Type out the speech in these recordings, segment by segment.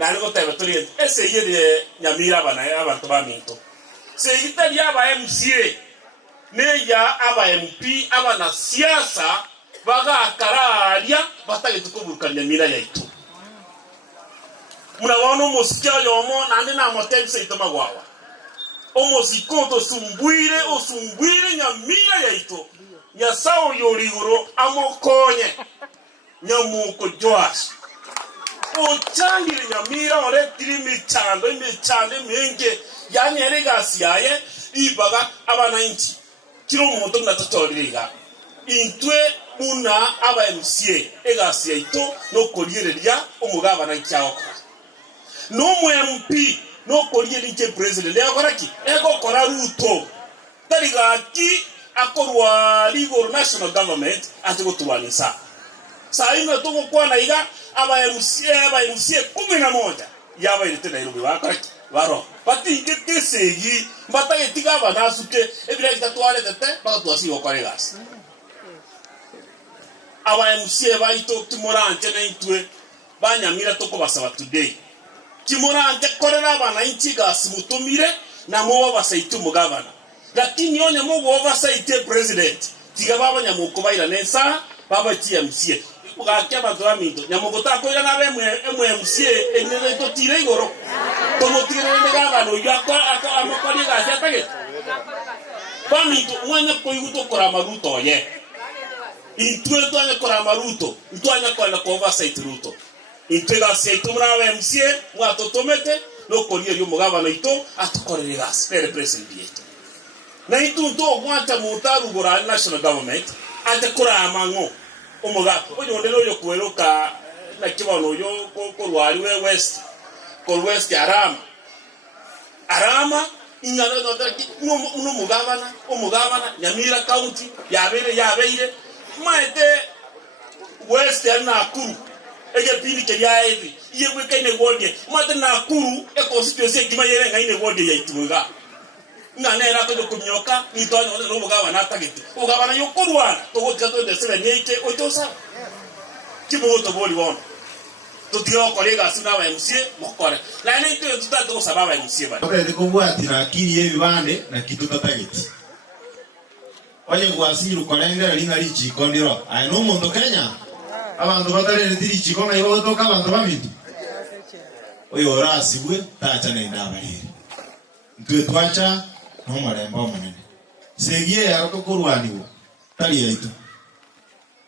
na ngo tebe tuli ese yede Nyamira bana abantu baminto se itali aba MCA ne ya aba MP aba na siasa baga akararia batage tukubuka Nyamira yaitu muna wana musikia yomo nande na motemse itoma gwawa omosikoto sumbuire Nyamira yaitu nya sao yorigoro amokonye nyamuko Joash ochangire Nyamira ore tiri michando menge yanyere gasiaye ibaga abana inchi kiro muntu natotoliriga intwe una aba MCA egasia ito no koliereria omugaba na kyako no mu MP no kolieri nke president yakoraki ego kora Ruto tariga ki akorwa legal national government atiko tuwanisa saina tuko kwa na iga aba MCA 11 yaba irite Nairobi bakoraki baro pati ngete seyi mbataye tigaba nasuke ebira kitatuale tete baka tuasi okoregas aba MCA baito timorante na intwe banyamira toko basaba today timorante korera bana inchiga simutumire na mowa basaitu mugabana lakini onye mogo oversight president tigaba banyamuko baira nesa baba TMCA ugakia badwa mindo nyamuko takoira na bemwe MCA enene to tire igoro como tire ne gabano yakwa amakori gasia tage bamindo mwana koyuto kora Ruto ye intwe to anya kora Ruto ntwa anya kwa na oversight Ruto intega seitu mra MCA mwato tomete no kolier yo mugabano ito atukorere gas president yetu na itunto mwata mutaru gora national government atakora amango omuga oyondero yo kweroka na kibono yo ko rwari we west arama ingana no daki no mugabana Nyamira county yabeire maete west na Nakuru ege pili ke ya hivi yewe kaine wode maete Nakuru e constituency kimayere ngaine wode ya ituga ngana era ko kunyoka nitwanyo no mugabana atagete ugabana yokurwana to gato de sebe nyeke otosa kibo to boli won to dio kolega sina wa MCA mokore la ni to tutato sababa MCA ba ore ko bwatira akiri ebibande na kitu tatagete oye gwasiru kolengera linga lichi kondiro ai no mundo Kenya abantu batare ndiri chikona ibo toka abantu bamintu oye orasibwe tacha na indabarire ntwe twacha no marembo munene segie yaroko kurwaniwo tali yaito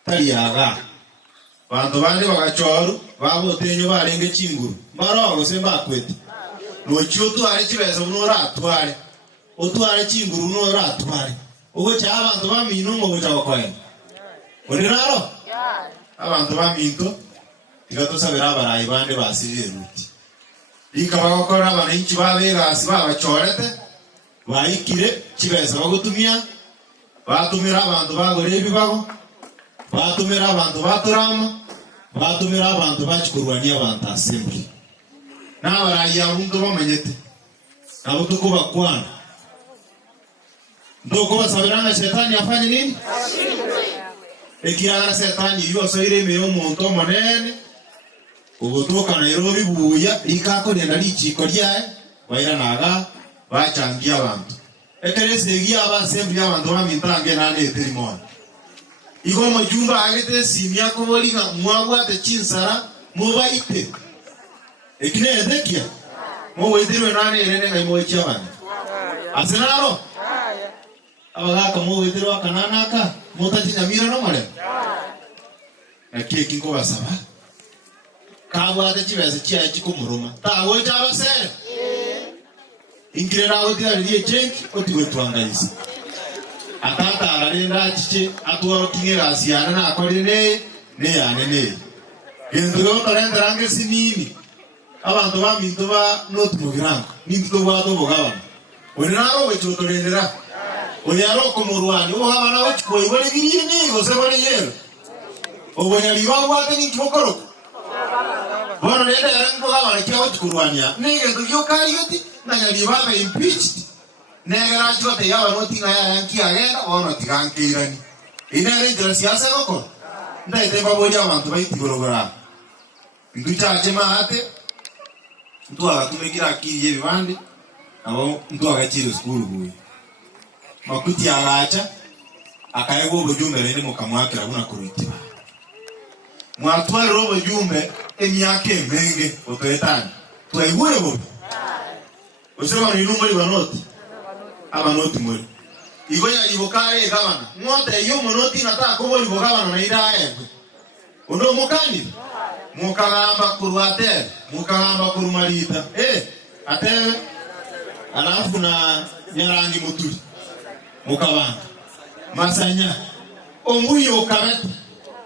tali yaga bantu bandi bagachoru babo tenyo barenge chinguru barogo semba kwete no chutu ari chibeza munora atware otware chinguru nora atware ugo cha abantu bamino ngo butabakoye oniraro abantu baminto tigatosabira abarayi bandi basirire ruti ikabakora abaninchi babera asiba chorete baikire kibeza bagutumia batumira abantu bagore bibago batumira abantu baturama batumira abantu bachikurwania abantu assembly na baraya buntu bamenyete nabo tukuba kwana ndoko basabirana shetani afanye nini ekirara shetani yose ireme yo muntu monene ugotoka Nairobi buya likako nenda lichiko lyae baira naga bachangia abantu ekeresegia abasembi abantu bamintange nane terimona igo majumba agete simya ko bolinga mwabwate chinsara mubaite ekine edekia mo wedirwe nane nene ngai mochi abana asenaro abagaka mo wedirwa kananaka motati Nyamira no mare akiki ko basaba kabwate chibese chia chikumuruma tawe chabase ingirera otiariye chenki otigwetwangaiza atata ararenda chiche atwaro kingera asiana na akorene ne yanene gendro tarendarange sinini abantu baminto ba notumugirango ninto bwato bogabana onero wechotorendera onyaro komurwani ohabana ochikoyi bole girini gose bole yero obonyali babwate nikokoro bona nenda yarango gabana kya ochikurwania nige tuyokari yoti na nyali babe impeached negera chote yaba notinga ya yanki agenda ono tigankirani ina rejera siasa goko ndaite baboja abantu baitigorogora nducha chema ate mtu agatumikira akiri ebibande abo mtu agachire skulu huyu makuti agacha akaego obujumbe bende mukamwakira buna kurutiba mwatwara obujumbe emyaka emenge otwetana twaigure bo osema ni numero banoti abanoti muri igonya ibokare gabana mwote yo monoti nataka ko boli bogabana na irae uno mukani mukagamba kurwate mukagamba kurumarita ate alafu na nyarangi muturi mukabanga masanya omuyo kabeta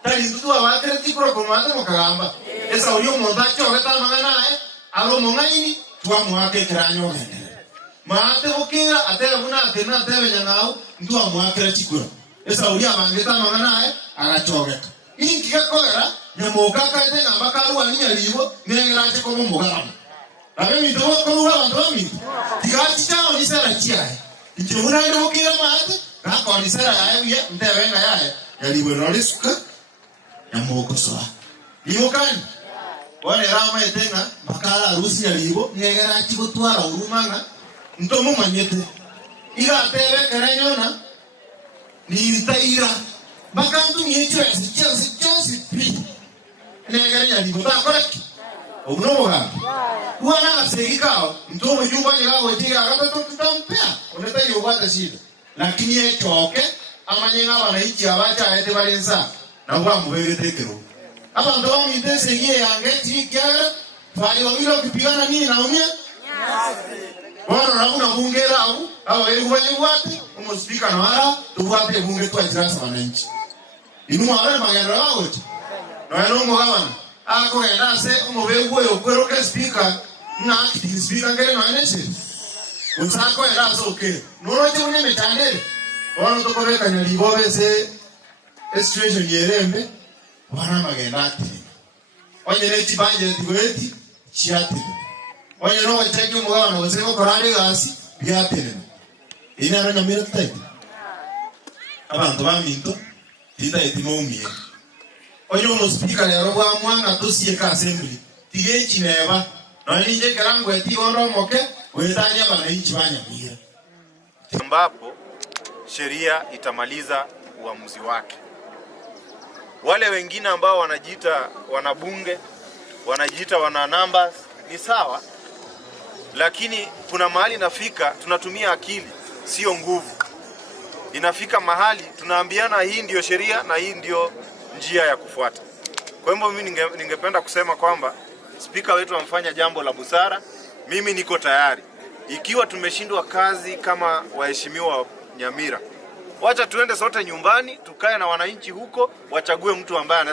tali tutu abakere tikoro kumata mukagamba esa uyo mondacho beta mangana alo mongaini twa mwake kranyo gende maate bukira ate buna atena tebe nyangao ntwa mwake tikoro esa uyo abangeta mangana agachogeka inki gakora nyamoka kaite ngamba karu aninya libo nengerache ko mugaramu abe mito ko ruwa bantu bami tigachi chao ni sera chiae njura ndo bukira maate kako ni sera yae ntebenga yae yalibo rolisuka nyamoko soa libo kani wale rama etenga makala rusi yalibo ngegerachi gutwara urumanga ntomo manyete iga tebe kerenyona ni taira bakantu nyecho yasi neganya libo ta correct obunoboga wana asegikao ntomo jumba nyagago tiga gatoto tutampea oneta yobata shida lakini echoke amanyenga bana ichi abacha ete balensa na bwa muberetekero abantu bamintese ngiye yange tikyaga fali wabilo kupigana nini naumia bora rabuna bungera au abere kubanye bwate umuspeaker na wala tubwate bunge twa jirasa bananchi inuma wala magara wagote no enongo gabana ako endase umubegwe okweroke speaker na acting speaker ngere no enese unsako endase okay noroje bunye metandere ono tokobeka nyalibobe se situation yerembe wana magenda ati onyere tibanje tigweti chiate onyero wacheki umugabana woseko korale gasi byatene ina ranya mira tete abantu baminto tita etimomie onyo no speaker ya roba mwanga tosie ka assembly tigechi neba no ninje karangu eti ondo moke wetanya bana inchi banya mira ambapo sheria itamaliza uamuzi wake. Wale wengine ambao wanajiita wanabunge, wanajiita wana numbers ni sawa, lakini kuna mahali nafika tunatumia akili sio nguvu. Inafika mahali tunaambiana hii ndio sheria na hii ndio njia ya kufuata. Kwa hivyo mimi ningependa kusema kwamba speaker wetu amfanya jambo la busara. Mimi niko tayari. Ikiwa tumeshindwa kazi kama waheshimiwa Nyamira, wacha tuende sote nyumbani, tukae na wananchi huko, wachague mtu ambaye